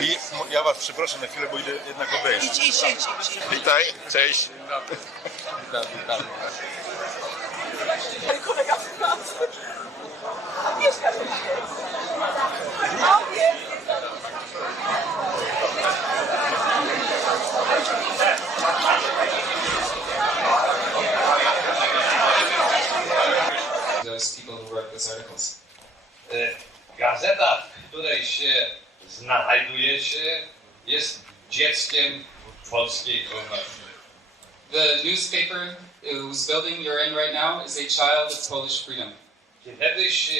I ja was przeproszę na chwilę, bo idę jednak obejrzeć. Idź. Witaj, cześć. Witam. Kolega mieszka tu. Those people who wrote those articles. Gazeta, w której się znajdujecie, jest dzieckiem polskiej wolności. The newspaper whose building you're in right now is a child of Polish freedom. Kiedyś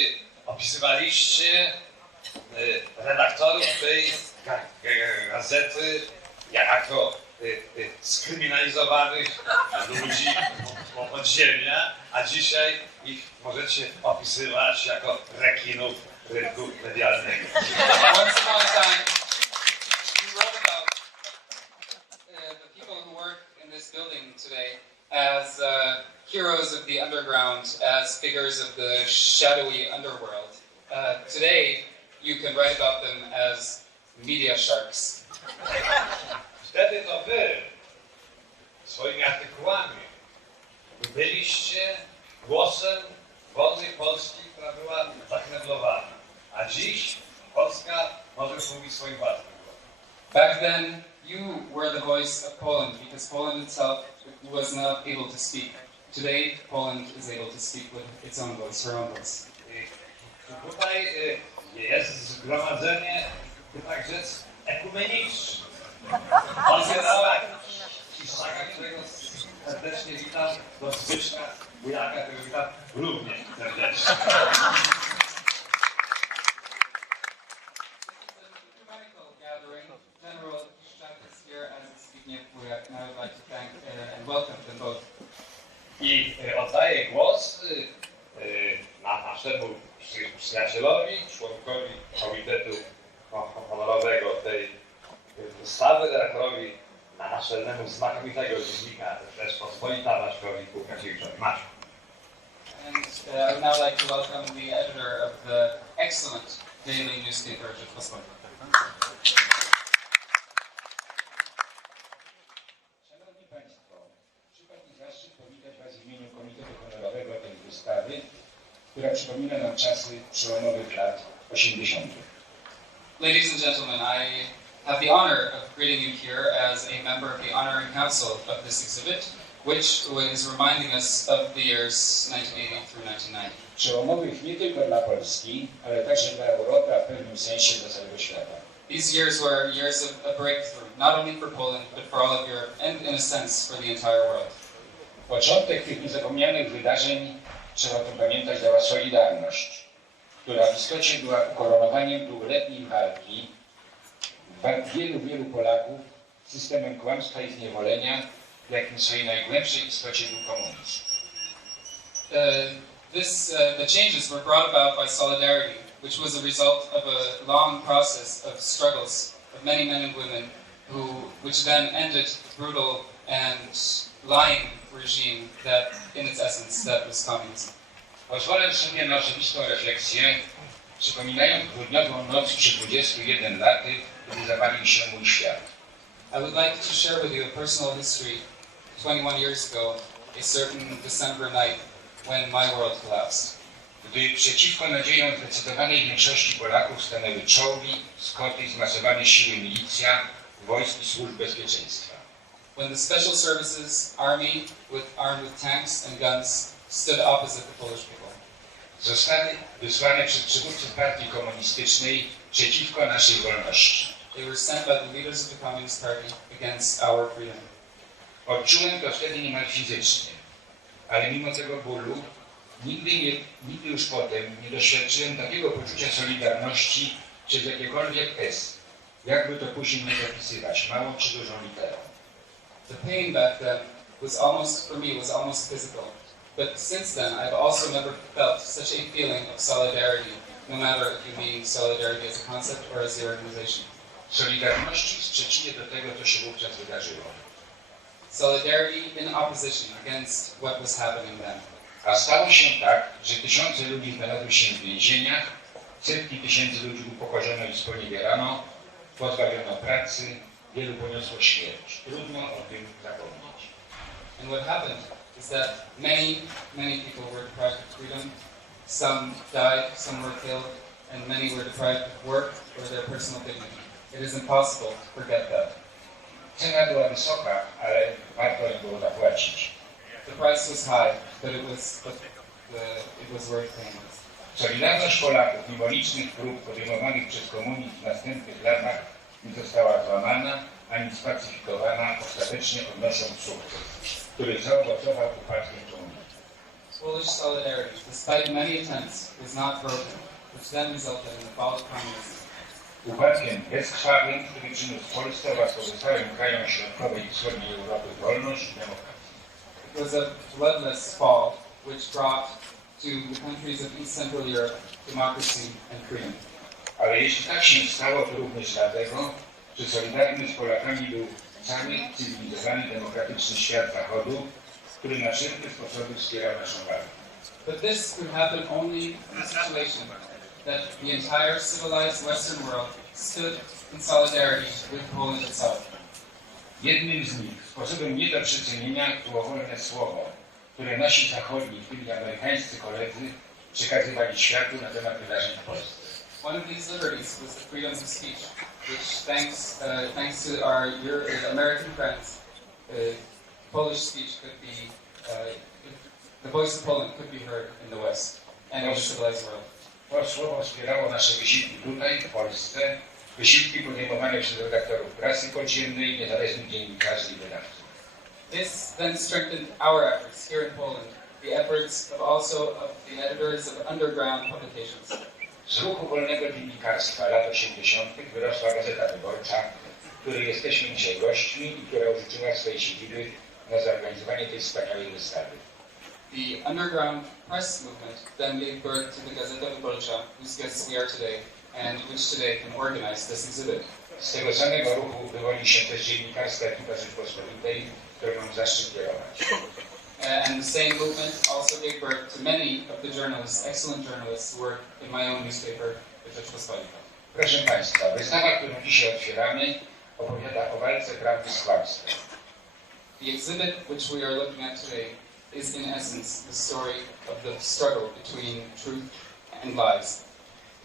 opisywaliście redaktorów tej gazety jako skryminalizowanych ludzi podziemia, a dzisiaj ich możecie opisywać jako rekinów rynku medialnego. Once upon a time, you wrote about the people who work in this building today as heroes of the underground, as figures of the shadowy underworld. Today, you can write about them as media sharks. Wtedy to wy swoimi artykułami byliście głosem wolnej Polski, która była zakneblowana. A dziś Polska może mówić swoim własnym głosem. Back then, you were the voice of Poland because Poland itself was not able to speak. Today, Poland is able to speak with its own voice, her own voice. I tutaj jest zgromadzenie, tak rzec, ekumeniczne. Odwiedzała Kiszaka, którego serdecznie witam, do Zbyszka, wujaka, którego witam również serdecznie. General Szulecki is here as the speaking and I would like to thank and welcome them both. I oddaję głos naszemu przyjacielowi, członkowi Komitetu Honorowego tej wystawy, dyrektorowi naczelnemu znakomitego dziennika Rzeczpospolita Maćkowi Łukasiewiczowi. Maciu. And I would now like to welcome the editor of the excellent daily newspaper Rzeczpospolita. Szanowni Państwo, przypadł mi zaszczyt powitać Was w imieniu Komitetu Honorowego tej wystawy, która przypomina nam czasy przełomowych lat 80. Ladies and gentlemen, I have the honor of greeting you here as a member of the Honoring Council of this exhibit, which is reminding us of the years 1980 through 1990. Przełomowych nie tylko dla Polski, ale także dla Europy, a w pewnym sensie dla całego świata. These years were years of a breakthrough, not only for Poland, but for all of Europe, and in a sense for the entire world. Początek tych niezapomnianych wydarzeń, trzeba tu pamiętać, dała Solidarność, która w istocie była ukoronowaniem długoletniej walki wielu Polaków z systemem kłamstwa i zniewolenia, jakim w swojej najgłębszej istocie był komunizm. The changes were brought about by Solidarity, which was a result of a long process of struggles of many men and women, which then ended the brutal and lying regime that, in its essence, that was communism. Pozwolę sobie na osobistą refleksję, przypominając grudniową noc przed 21 laty, gdy zawalił się mój świat. I would like to share with you a personal history 21 years ago, a certain December night when my world collapsed. Gdy przeciwko nadziejom zdecydowanej większości Polaków stanęły czołgi, skoty i zmasowane siły milicja, wojsk i służb bezpieczeństwa. When the special services army armed with tanks and guns stood opposite the Polish people. Zostały wysłane przez przywódców partii komunistycznej przeciwko naszej wolności. They were sent by the leaders of the Communist Party against our freedom. Odczułem to wtedy niemal fizycznie, ale mimo tego bólu nigdy już potem nie doświadczyłem takiego poczucia solidarności przez jakiekolwiek S. Jakby to później nie zapisywać, małą czy dużą literą. The pain back then was almost physical. But since then, I've also never felt such a feeling of solidarity, no matter if you mean solidarity as a concept or as the organization. Solidarności w sprzeciwie do tego, co się wówczas wydarzyło. Solidarity in opposition against what was happening then. A stało się tak, że tysiące ludzi znalazły się w więzieniach, setki tysięcy ludzi upokorzono i sponiewierano, pozbawiono pracy, wielu poniosło śmierć. Trudno o tym zapomnieć. And what happened is that many people were deprived of freedom. Some died, some were killed, and many were deprived of work or their personal dignity. It is impossible to forget that. Cena była wysoka, ale warto ją było zapłacić. The price was high, but it was worth paying. Solidarność Polaków, mimo licznych prób podejmowanych przez komunizm w następnych latach, nie została złamana ani spacyfikowana, ostatecznie odnosząc sukces, który zaowocował upadkiem komunizmu. Polish solidarity, despite many attempts, was not broken, which then resulted in the fall of communism. Upadkiem bezkrwawym, który przyniósł Polsce oraz pozostałym krajom środkowej i wschodniej Europy wolność i demokrację. It was a bloodless fall, which brought to the countries of East Central Europe democracy and freedom. Ale jeśli tak się stało, to również dlatego, że solidarny z Polakami był cały cywilizowany, demokratyczny świat Zachodu, który na wszelkie sposoby wspierał naszą walkę. But this could happen only in a situation that the entire civilized Western world stood in solidarity with Poland itself. Jednym z nich, sposobem nie do przecenienia, było wolne słowo, które nasi zachodni, w tym amerykańscy koledzy, przekazywali światu na temat wydarzeń w Polsce. One of these liberties was the freedom of speech, which, thanks to our American friends, Polish speech could be, the voice of Poland could be heard in the West and in the civilized world. To słowo wspierało nasze wysiłki tutaj, w Polsce, wysiłki podejmowane przez redaktorów prasy podziemnej, niezależnych dziennikarzy i wydawców. This then strengthened our efforts here in Poland, the efforts of the editors of underground publications. Z ruchu wolnego dziennikarstwa lat 80. wyrosła Gazeta Wyborcza, której jesteśmy dzisiaj gośćmi i która użyczyła swojej siedziby na zorganizowanie tej wspaniałej wystawy. The underground press movement then gave birth to the Gazeta Wyborcza, whose guests we are today, and which today can organize this exhibit. Z tego samego ruchu wywodzi się też dziennikarska ekipa Rzeczpospolitej, którą mam zaszczyt kierować. And the same movement also gave birth to many of the journalists, excellent journalists who work in my own newspaper, the Rzeczpospolita. Proszę Państwa, wystawa, którą dzisiaj otwieramy, opowiada o walce prawdy z kłamstwem. The exhibit which we are looking at today is in essence the story of the struggle between truth and lies.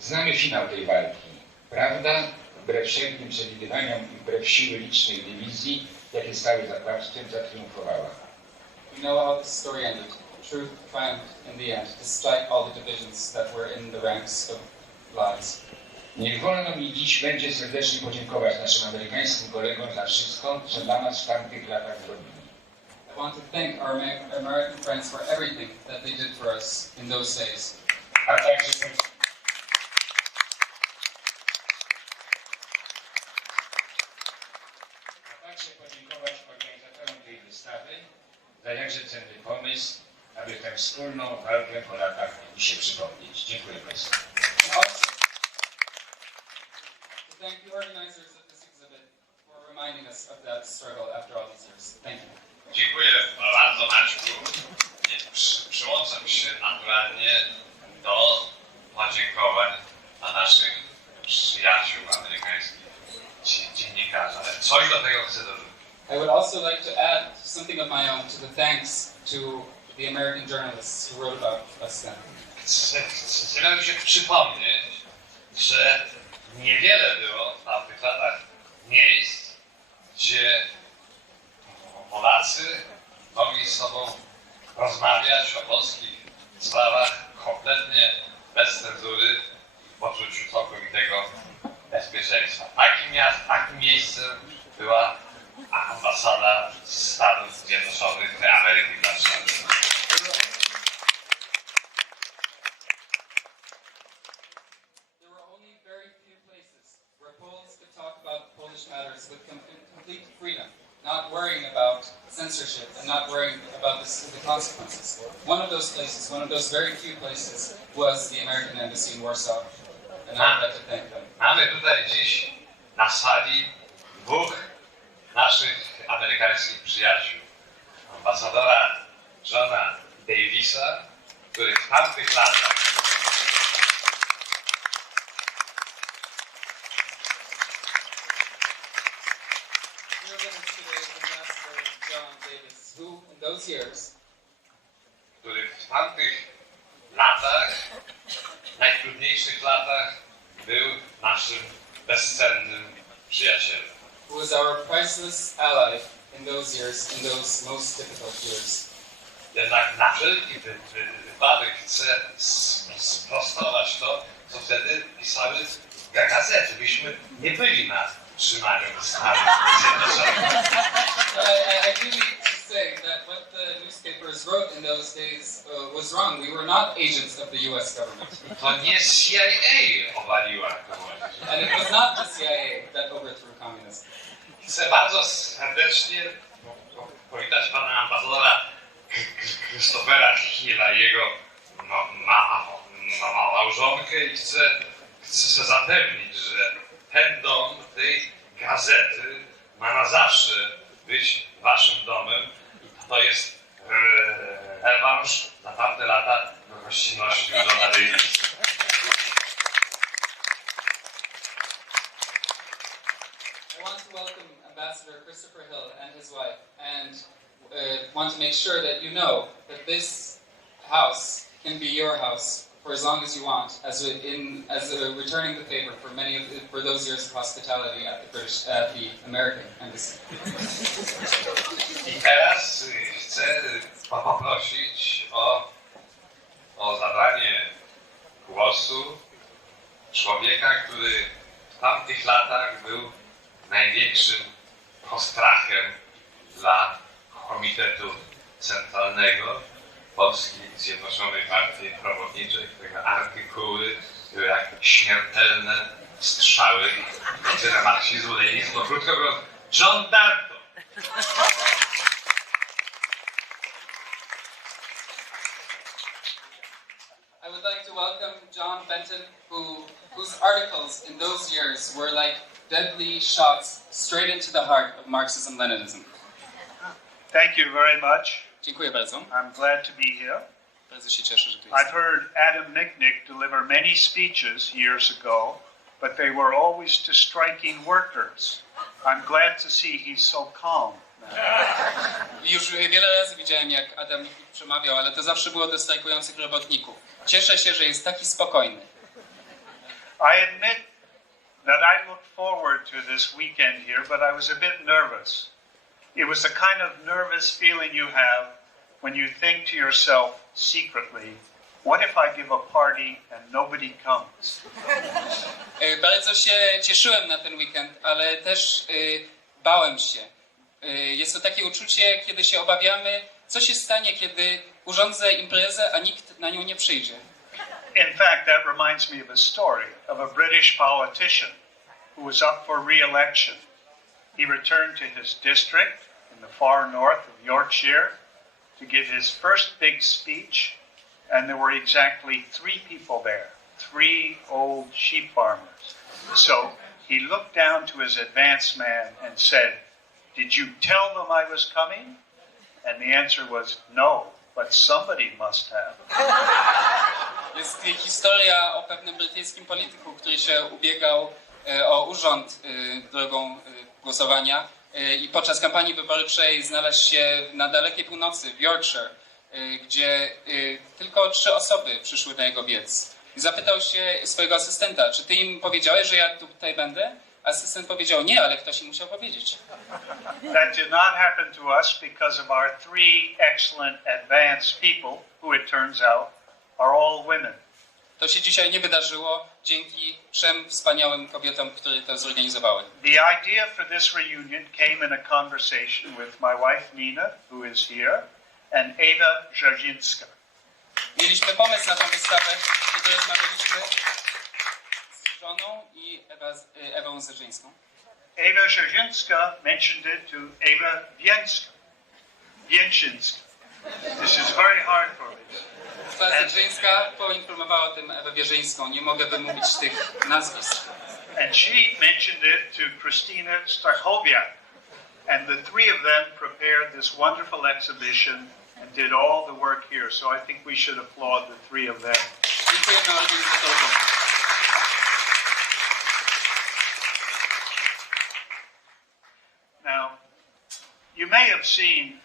Znamy finał tej walki. Prawda, wbrew wszelkim przewidywaniom i wbrew siły licznych dywizji, jakie stały za kłamstwem, zatriumfowała. We know how this story ended. Truth triumphed in the end, despite all the divisions that were in the ranks of lies. Niech wolno mi dziś będzie serdecznie podziękować naszym amerykańskim kolegom za wszystko, co dla nas w tamtych latach zrobili. I want to thank our American friends for everything that they did for us in those days. A także podziękować organizatorom tej wystawy za jakże cenny pomysł, aby tę wspólną walkę po latach dzisiaj przypomnieć. Dziękuję Państwu. And also, to thank the organizers of this exhibit for reminding us of that struggle after all these years. Thank you. Dziękuję bardzo, Maćku. Przyłączam się naturalnie do podziękowań dla naszych przyjaciół amerykańskich dziennikarzy, ale coś do tego chcę dorzucić. I would also like to add something of my own to the thanks to the American journalists who wrote about us then. Chcę mianowicie przypomnieć, że niewiele było w tamtych latach miejsc, gdzie Polacy mogli z sobą rozmawiać o polskich sprawach kompletnie bez cenzury, w poczuciu całkowitego bezpieczeństwa. Takim miejscem była ambasada Stanów Zjednoczonych Ameryki w Warszawie. There were only very few places where Poles could talk about Polish matters with complete freedom, not worrying about censorship and not worrying about the consequences. One of those places, one of those very few places, was the American Embassy in Warsaw, and I would like to thank them. Mamy tutaj dziś na sali dwóch naszych amerykańskich przyjaciół. Ambasadora Johna Davisa, który w tamtych latach Here with us today is Ambassador John Davis, who in those years, który w tamtych latach, najtrudniejszych latach, był naszym bezcennym przyjacielem. who was our priceless ally in those years, in those most difficult years. Jednak na wszelki wypadek chcę sprostować to, co wtedy pisały gazety. Byśmy nie byli na trzymaniu Stanów Zjednoczonych. I do need to say that what the newspapers wrote in those days was wrong. We were not agents of the U.S. government. To nie CIA obaliła komunizm. And it was not the CIA that overthrew communism. Chcę bardzo serdecznie powitać pana ambasadora Christophera Hilla, jego małżonkę i chcę zapewnić, że ten dom tej gazety ma na zawsze być waszym domem i to jest rewanż za tamte lata gościnności Johna Davisa. I want to welcome Ambassador Christopher Hill and his wife, and want to make sure that you know that this house can be your house for as long as you want, as returning the favor for those years of hospitality at the American Embassy. I teraz chcę poprosić o zabranie głosu człowieka, który w tamtych latach był największym postrachem dla Komitetu Centralnego Polskiej Zjednoczonej Partii Robotniczej. Tego artykuły były jak śmiertelne strzały w marksizmu, leninizmu. Krótko mówiąc, John Darton. I would like to welcome John Benton, whose articles in those years were like deadly shots straight into the heart of Marxism-Leninism. Thank you very much. Dziękuję bardzo. I'm glad to be here. Bardzo się cieszę, że tu I've jestem. heard Adam Nicknick deliver many speeches years ago, but they were always to striking workers. I'm glad to see he's so calm now. Już wiele razy widziałem, jak Adam Nicknick przemawiał, ale to zawsze było do strajkujących robotników. Cieszę się, że jest taki spokojny. I admit that I looked forward to this weekend here, but I was a bit nervous. It was the kind of nervous feeling you have when you think to yourself secretly, what if I give a party and nobody comes? Bardzo się cieszyłem na ten weekend, ale też bałem się. Jest to takie uczucie, kiedy się obawiamy, co się stanie, kiedy urządzę imprezę, a nikt na nią nie przyjdzie. In fact, that reminds me of a story of a British politician who was up for re-election. He returned to his district in the far north of Yorkshire to give his first big speech, and there were exactly 3 people there, 3 old sheep farmers. So he looked down to his advance man and said, "Did you tell them I was coming?" And the answer was, "No, but somebody must have." Jest historia o pewnym brytyjskim polityku, który się ubiegał o urząd drogą głosowania i podczas kampanii wyborczej znalazł się na dalekiej północy w Yorkshire, gdzie tylko 3 osoby przyszły na jego biec. I zapytał się swojego asystenta, czy ty im powiedziałeś, że ja tutaj będę? Asystent powiedział, nie, ale ktoś im musiał powiedzieć. That did not happen to us because of our 3 excellent advanced people, who it turns out are all women. To się dzisiaj nie wydarzyło dzięki 3 wspaniałym kobietom, które to zorganizowały. The idea for this reunion came in a conversation with my wife Nina, who is here, and Ewa Żerzyńska. Mieliśmy pomysł na tę wystawę, kiedy rozmawialiśmy z żoną i Ewą Zerzyńską. Ewa Żerzyńska mentioned it to Ewa Więczynska. This is very hard for me. Ewa Zerzyńska poinformowała o tym Ewę Wierzyńską. Nie mogę wymówić tych nazwisk. And she mentioned it to Christina Stachowiak. And the 3 of them prepared this wonderful exhibition and did all the work here. So I think we should applaud the 3 of them. Dziękujemy organizatorom. Now, You may have seen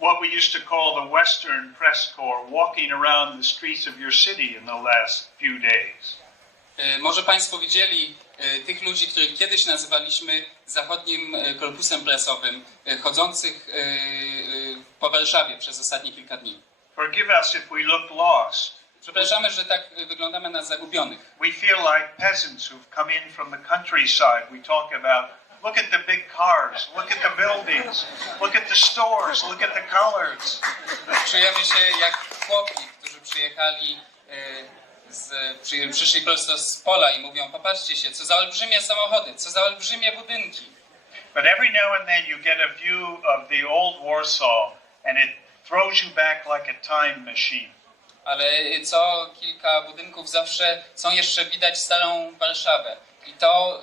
what we used to call the Western Press Corps walking around the streets of your city in the last few days. Może Państwo widzieli tych ludzi, których kiedyś nazywaliśmy zachodnim korpusem prasowym, chodzących po Warszawie przez ostatnie kilka dni. Forgive us if we look lost. Przepraszamy, że tak wyglądamy na zagubionych. We feel like peasants who've come in from the countryside. We talk about, look at the big cars, look at the buildings, look at the stores, look at the colors. Czujemy się jak chłopi, którzy przyjechali, przyszli prosto z pola i mówią, popatrzcie się, co za olbrzymie samochody, co za olbrzymie budynki. But every now and then you get a view of the old Warsaw and it throws you back like a time machine. Ale co kilka budynków zawsze są jeszcze widać starą Warszawę.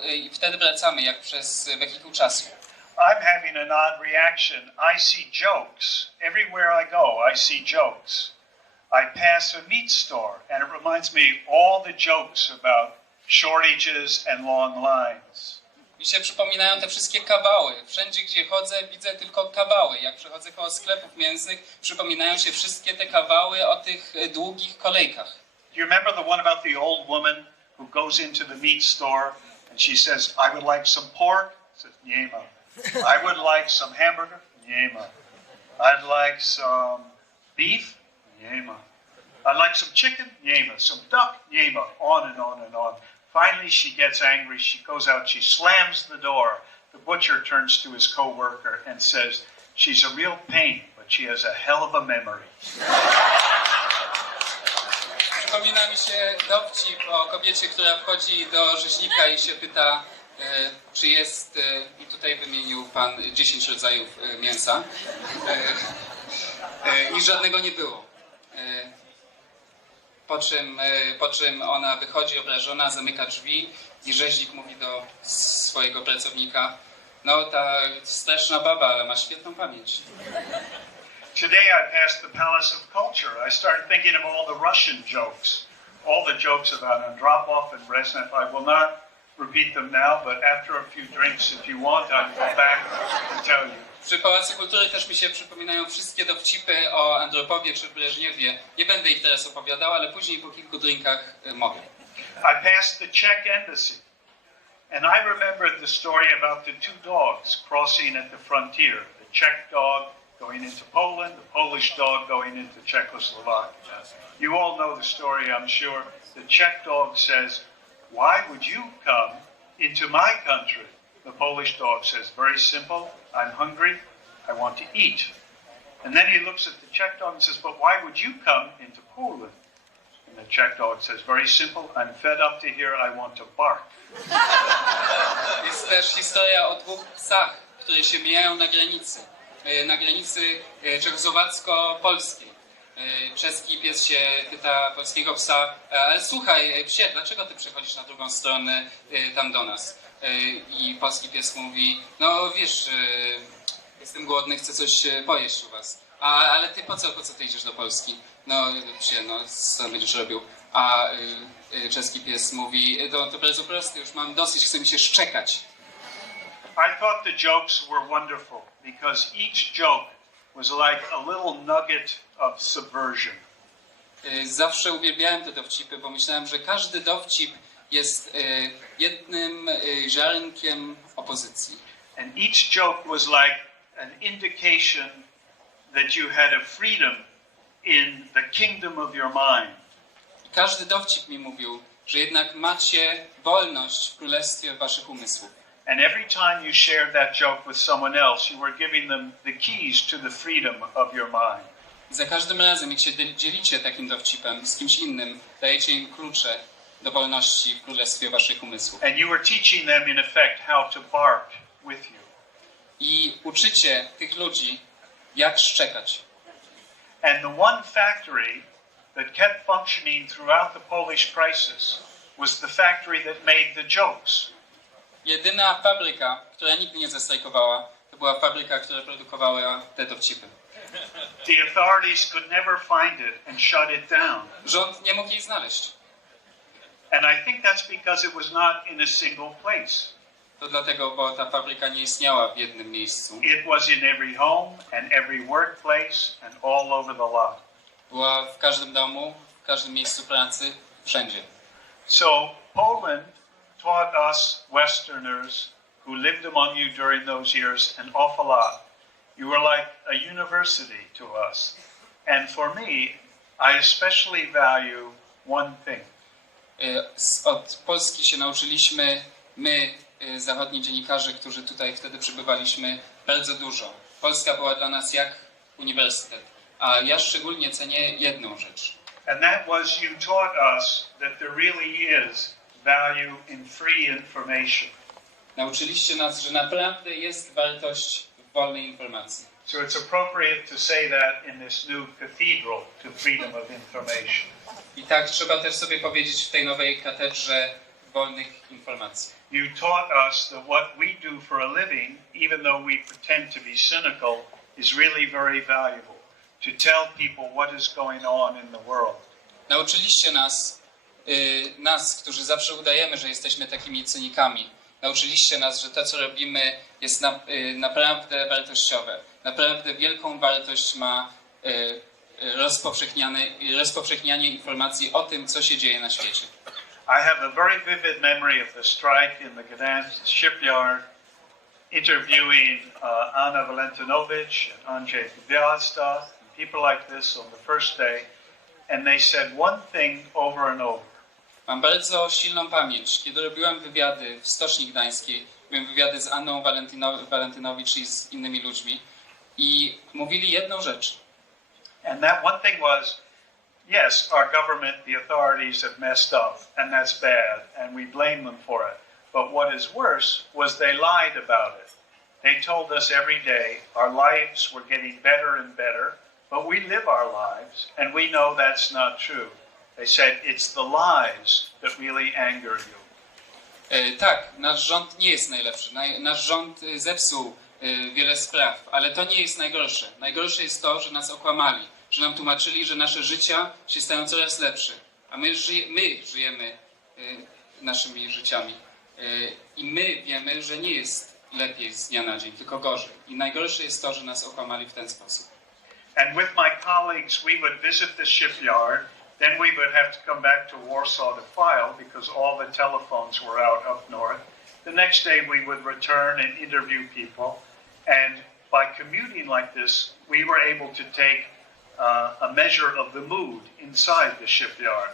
I wtedy wracamy jak przez wehikuł czasu. I'm having an odd reaction. I see jokes. Everywhere I go, I see jokes. I pass a meat store and it reminds me all the jokes about shortages and long lines. Mi się przypominają te wszystkie kawały. Wszędzie, gdzie chodzę, widzę tylko kawały. Jak przechodzę koło sklepów mięsnych, przypominają się wszystkie te kawały o tych długich kolejkach. Do you remember the one about the old woman who goes into the meat store and she says, I would like some pork? Says, nie ma. I would like some hamburger? Nie ma. I'd like some beef? Nie ma. I'd like some chicken? Nie ma. Some duck? Nie ma. On and on and on. Finally, she gets angry. She goes out. She slams the door. The butcher turns to his co-worker and says, she's a real pain, but she has a hell of a memory. Przypomina mi się dowcip o kobiecie, która wchodzi do rzeźnika i się pyta, czy jest, i tutaj wymienił pan 10 rodzajów mięsa, i żadnego nie było. Po czym ona wychodzi obrażona, zamyka drzwi i rzeźnik mówi do swojego pracownika, no ta straszna baba ma świetną pamięć. Today I passed the Palace of Culture. I started thinking of all the Russian jokes, all the jokes about Andropov and Brezhnev. I will not repeat them now, but after a few drinks, if you want, I'll go back and tell you. Przy Pałacu Kultury też mi się przypominają wszystkie dowcipy o Andropowie czy Breżniewie. Nie będę ich teraz opowiadał, ale później po kilku drinkach mogę. I passed the Czech embassy, and I remembered the story about the two dogs crossing at the frontier. The Czech dog going into Poland, the Polish dog going into Czechoslovakia. You all know the story, I'm sure. The Czech dog says, why would you come into my country? The Polish dog says, very simple, I'm hungry, I want to eat. And then he looks at the Czech dog and says, but why would you come into Poland? And the Czech dog says, very simple, I'm fed up to here, I want to bark. Jest też historia o dwóch psach, które się mijają na granicy czechosłowacko-polskiej. Czeski pies się pyta polskiego psa, ale słuchaj, psie, dlaczego ty przechodzisz na drugą stronę tam do nas? I polski pies mówi, no wiesz, jestem głodny, chcę coś pojeść u was. Ale ty po co ty idziesz do Polski? No psie, no co będziesz robił? A czeski pies mówi, to bardzo proste, już mam dosyć, chcę mi się szczekać. I thought the jokes were wonderful because each joke was like a little nugget of subversion. Zawsze uwielbiałem te dowcipy, bo myślałem, że każdy dowcip jest jednym ziarnkiem opozycji. And each joke was like an indication that you had a freedom in the kingdom of your mind. Każdy dowcip mi mówił, że jednak macie wolność w królestwie waszych umysłów. And every time you shared that joke with someone else, you were giving them the keys to the freedom of your mind. Za każdym razem, jak się dzielicie takim dowcipem z kimś innym, dajecie im klucze do wolności w królestwie waszych umysłów. And you were teaching them, in effect, how to bark with you. I uczycie tych ludzi, jak szczekać. And the one factory that kept functioning throughout the Polish crisis was the factory that made the jokes. Jedyna fabryka, która nigdy nie zastrajkowała, to była fabryka, która produkowała te dowcipy. The authorities could never find it and shut it down. Rząd nie mógł jej znaleźć. And I think that's because it was not in a single place. To dlatego, bo ta fabryka nie istniała w jednym miejscu. It was in every home and every workplace and all over the lot. Była w każdym domu, w każdym miejscu pracy, wszędzie. So Poland taught us Westerners who lived among you during those years an awful lot. You were like a university to us. And for me, I especially value one thing. Od Polski się nauczyliśmy, my, zachodni dziennikarze, którzy tutaj wtedy przybywaliśmy, bardzo dużo. Polska była dla nas jak uniwersytet. A ja szczególnie cenię jedną rzecz. And that was you taught us that there really is value in free information. Nauczyliście nas, że naprawdę jest wartość w wolnej informacji. So it's appropriate to say that in this new cathedral to freedom of information. I tak trzeba też sobie powiedzieć w tej nowej katedrze wolnych informacji. You taught us that what we do for a living, even though we pretend to be cynical, is really very valuable. To tell people what is going on in the world. Nauczyliście nas, którzy zawsze udajemy, że jesteśmy takimi cynikami. Nauczyliście nas, że to, co robimy, jest naprawdę naprawdę wielką wartość ma rozpowszechnianie informacji o tym, co się dzieje na świecie. I have a very vivid memory of the strike in the Gdansk shipyard, interviewing Anna Valentinowicz and Andrzej Gwiazda, and people like this on the first day, and they said one thing over and over. Mam bardzo silną pamięć. Kiedy robiłem wywiady w Stoczni Gdańskiej, robiłem wywiady z Anną Valentynowicz i z innymi ludźmi i mówili jedną rzecz. And that one thing was, yes, our government, the authorities have messed up, and that's bad, and we blame them for it. But what is worse was they lied about it. They told us every day our lives were getting better and better, but we live our lives, and we know that's not true. They said it's the lies that really anger you. Tak, nasz rząd nie jest najlepszy. Nasz rząd zepsuł wiele spraw, ale to nie jest najgorsze. Najgorsze jest to, że nas okłamali, że nam tłumaczyli, że nasze życia się stają coraz lepsze, a my żyjemy naszymi życiami. I my wiemy, że nie jest lepiej z dnia na dzień, tylko gorzej. I najgorsze jest to, że nas okłamali w ten sposób. And with my colleagues, we would visit the shipyard. Then we would have to come back to Warsaw to file because all the telephones were out up north. The next day we would return and interview people. And by commuting like this, we were able to take a measure of the mood inside the shipyard.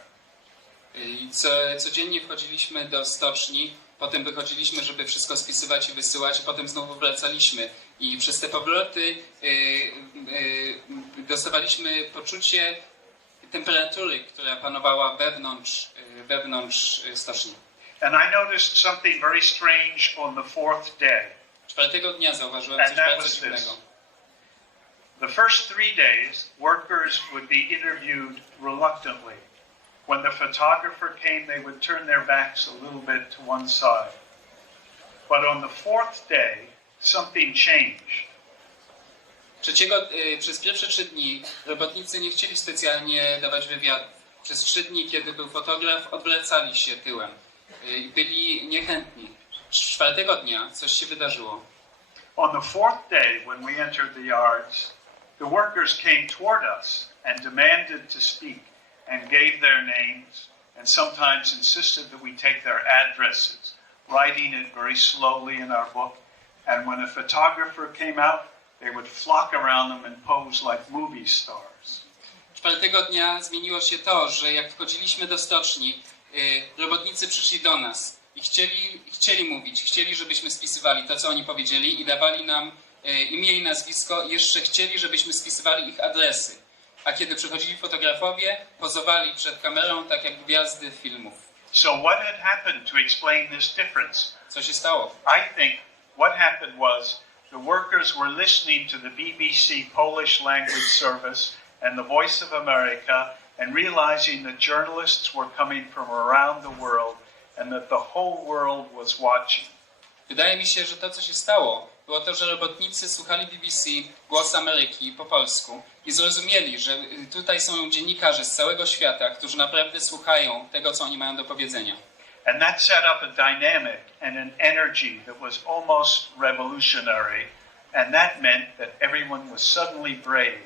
I codziennie wchodziliśmy do stoczni, potem wychodziliśmy, żeby wszystko spisywać i wysyłać, i potem znowu wracaliśmy. I przez te powroty dostawaliśmy poczucie temperatury, która panowała wewnątrz stoczni. And I noticed something very strange on the fourth day. Czwartego dnia zauważyłem coś bardzo dziwnego. The first 3 days, workers would be interviewed reluctantly. When the photographer came, they would turn their backs a little bit to one side. But on the fourth day, something changed. Przez pierwsze 3 dni robotnicy nie chcieli specjalnie dawać wywiadów. Przez 3 dni, kiedy był fotograf, odwracali się tyłem. Byli niechętni. 4. dnia coś się wydarzyło. On the fourth day, when we entered the yards, the workers came toward us and demanded to speak and gave their names and sometimes insisted that we take their addresses, writing it very slowly in our book. And when a photographer came out, they would flock around them and pose like movie stars. 4. dnia zmieniło się to, że jak wchodziliśmy do stoczni, robotnicy przyszli do nas i chcieli mówić, chcieli, żebyśmy spisywali to, co oni powiedzieli i dawali nam imię i nazwisko i jeszcze chcieli, żebyśmy spisywali ich adresy. A kiedy przychodzili fotografowie, pozowali przed kamerą tak jak gwiazdy filmów. So what had happened to explain this difference? Co się stało? I think what happened was the workers were listening to the BBC Polish language service and the Voice of America and realizing that journalists were coming from around the world and that the whole world was watching. Wydaje mi się, że to, co się stało, było to, że robotnicy słuchali BBC, Głos Ameryki po polsku i zrozumieli, że tutaj są dziennikarze z całego świata, którzy naprawdę słuchają tego, co oni mają do powiedzenia. And that set up a dynamic and an energy that was almost revolutionary, and that meant that everyone was suddenly brave.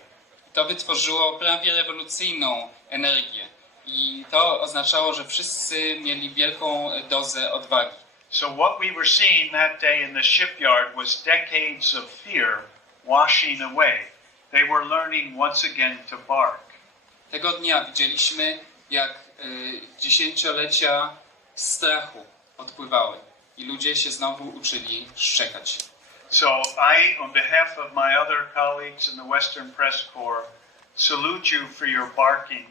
To wytworzyło prawie rewolucyjną energię i to oznaczało, że wszyscy mieli wielką dozę odwagi. So what we were seeing that day in the shipyard was decades of fear washing away. They were learning once again to bark. Tego dnia widzieliśmy, jak dziesięciolecia strachu odpływały i ludzie się znowu uczyli szczekać. So I, on behalf of my other colleagues in the Western Press Corps, salute you for your barking,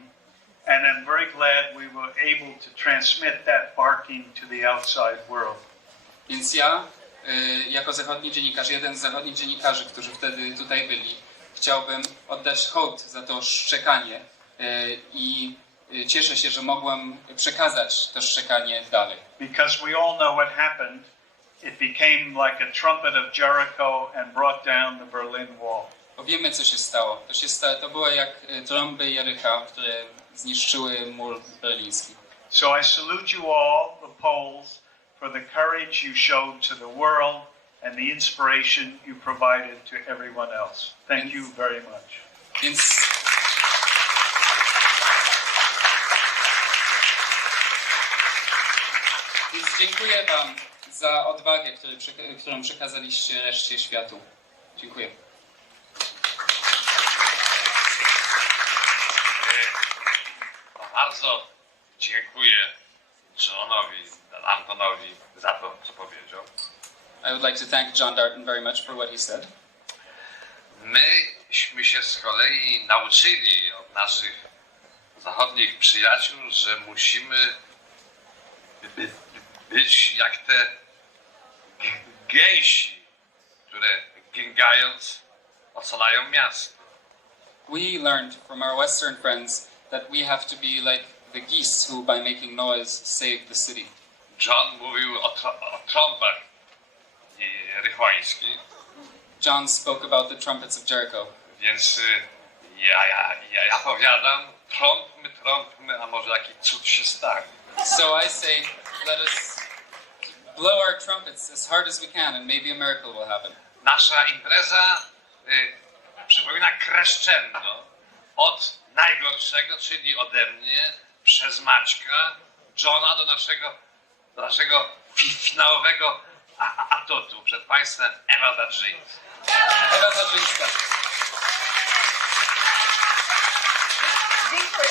and I'm very glad we were able to transmit that barking to the outside world. Więc ja, jako zachodni dziennikarz, jeden z zachodnich dziennikarzy, którzy wtedy tutaj byli, chciałbym oddać hołd za to szczekanie i cieszę się, że mogłem przekazać to szczekanie dalej. Because we all know what happened. It became like a trumpet of Jericho and brought down the Berlin Wall. Bo wiemy, co się stało. To było jak trąby Jericha, które zniszczyły mur berliński. So I salute you all, the Poles, for the courage you showed to the world and the inspiration you provided to everyone else. Thank you very much. Więc dziękuję wam za odwagę, którą przekazaliście reszcie światu. Dziękuję. Bardzo dziękuję Johnowi, Antonowi za to, co powiedział. I would like to thank John Darton very much for what he said. Myśmy się z kolei nauczyli od naszych zachodnich przyjaciół, że musimy być jak te gęsi, które gęgając ocalają miasto. We learned from our Western friends that we have to be like the geese who, by making noise, save the city. John mówił o trąbach rychłańskich, John spoke about the trumpets of Jericho. więc ja powiadam, trąbmy, a może jakiś cud się stanie. So I say, let us blow our trumpets as hard as we can and maybe a miracle will happen. Nasza impreza przypomina crescendo od najgorszego, czyli ode mnie, przez Maćka, Johna do naszego finałowego atutu. Przed Państwem Ewa Zadrzyńska. Ewa Zadrzyńska. Dziękuję.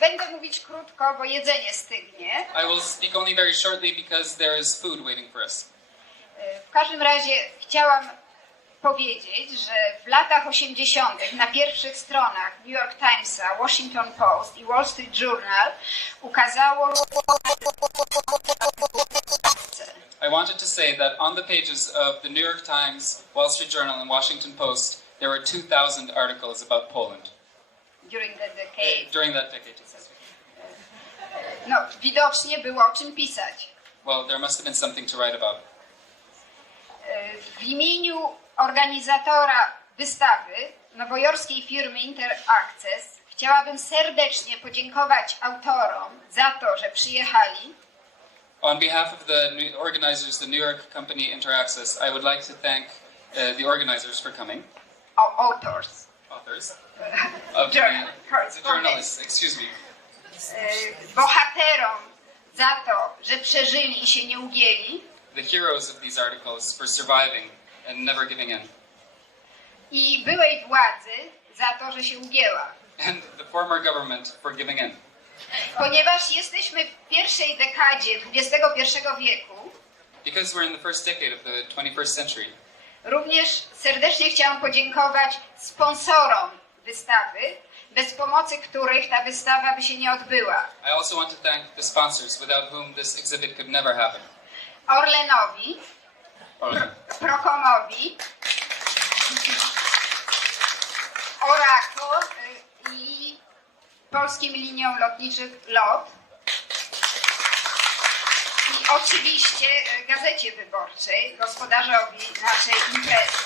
Będę mówić krótko, bo jedzenie stygnie. I will speak only very shortly because there is food waiting for us. W każdym razie chciałam powiedzieć, że w latach 80. na pierwszych stronach New York Timesa, Washington Post i Wall Street Journal ukazało I wanted to say that on the pages of the New York Times, Wall Street Journal and Washington Post, there were 2,000 articles about Poland. during the decade. During that decade. No, widocznie było o czym pisać. Well, there must have been something to write about. W imieniu organizatora wystawy nowojorskiej firmy Interaccess chciałabym serdecznie podziękować autorom za to, że przyjechali. On behalf of the organizers, the New York company Interaccess, I would like to thank the organizers for coming. Authors. Authors? Of the journalists, excuse me. Bohaterom za to, że przeżyli i się nie ugięli. The heroes of these articles for surviving and never giving in. I byłej władzy za to, że się ugięła. And the former government for giving in. Ponieważ jesteśmy w pierwszej dekadzie XXI wieku, Because we're in the first decade of the 21st century, również serdecznie chciałam podziękować sponsorom wystawy, bez pomocy których ta wystawa by się nie odbyła. I also want to thank the sponsors, without whom this exhibit could never happen. Orlenowi, Procomowi, Oraco i Polskim Liniom Lotniczych LOT i oczywiście Gazecie Wyborczej, gospodarzowi naszej imprezy.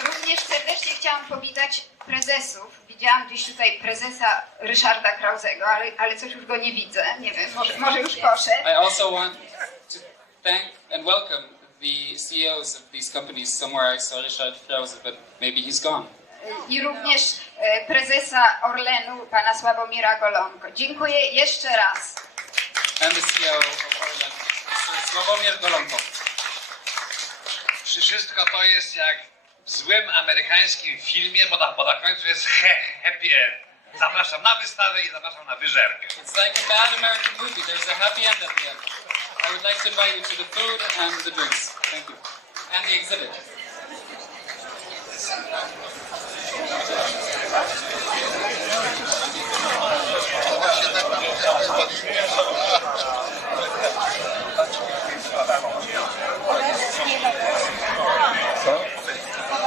Również serdecznie chciałam powitać prezesów Widziałam gdzieś tutaj prezesa Ryszarda Krauzego, ale coś już go nie widzę. Nie wiem, może już poszedł. I also want to thank and welcome the CEOs of these companies. Somewhere I saw Richard Krause, but maybe he's gone. I również prezesa Orlenu, pana Sławomira Golonko. Dziękuję jeszcze raz. And the CEO of Orlen, Mr. Sławomir Golonko. Wszystko to jest jak w złym amerykańskim filmie, bo na końcu jest happy end. Zapraszam na wystawę i zapraszam na wyżerkę. It's like a bad American movie. There's a happy end at the end. I would like to invite you to the food and the drinks. Thank you. And the exhibit.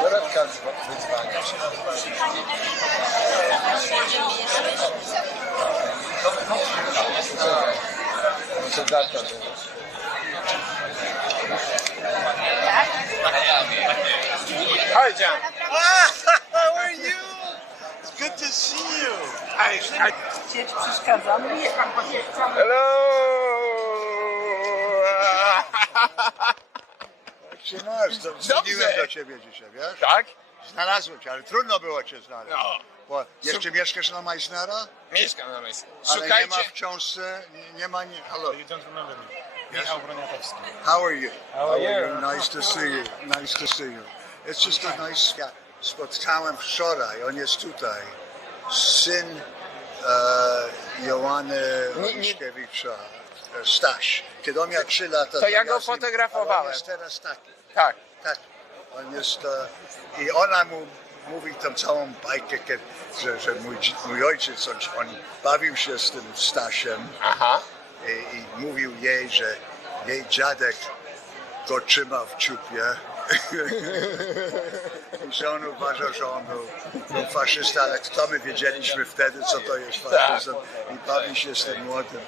Dorotka wyzwania. Muszę data było. Hi, John. How are you? It's good to see you. Cię przeszkadzam. Hello. Jak się masz? Dzwoniłem do ciebie dzisiaj, wiesz? Tak? Znalazłem cię, ale trudno było cię znaleźć. No. Bo jeszcze mieszkasz na Meissnera? Mieszkam na miejscu. Ale nie ma Szukajcie. w książce, nie ma... Hello. You don't remember me. Michał Broniatowski. How are you? How are you? Nice to see you. Nice to see you. It's just a nice... Ja spotkałem wczoraj, on jest tutaj. Syn Joanny Oniszkiewicza, Staś. Kiedy on miał 3 lata... To ja go z nim- fotografowałem. ale on jest teraz taki. Tak. Tak. On jest... I ona mu mówi tą całą bajkę, że mój ojciec, on bawił się z tym Stasiem. Aha. I mówił jej, że jej dziadek go trzymał w ciupie. I że on uważał, że on był faszysta, ale kto my wiedzieliśmy wtedy, co to jest faszyzm. I bawi się z tym młodym.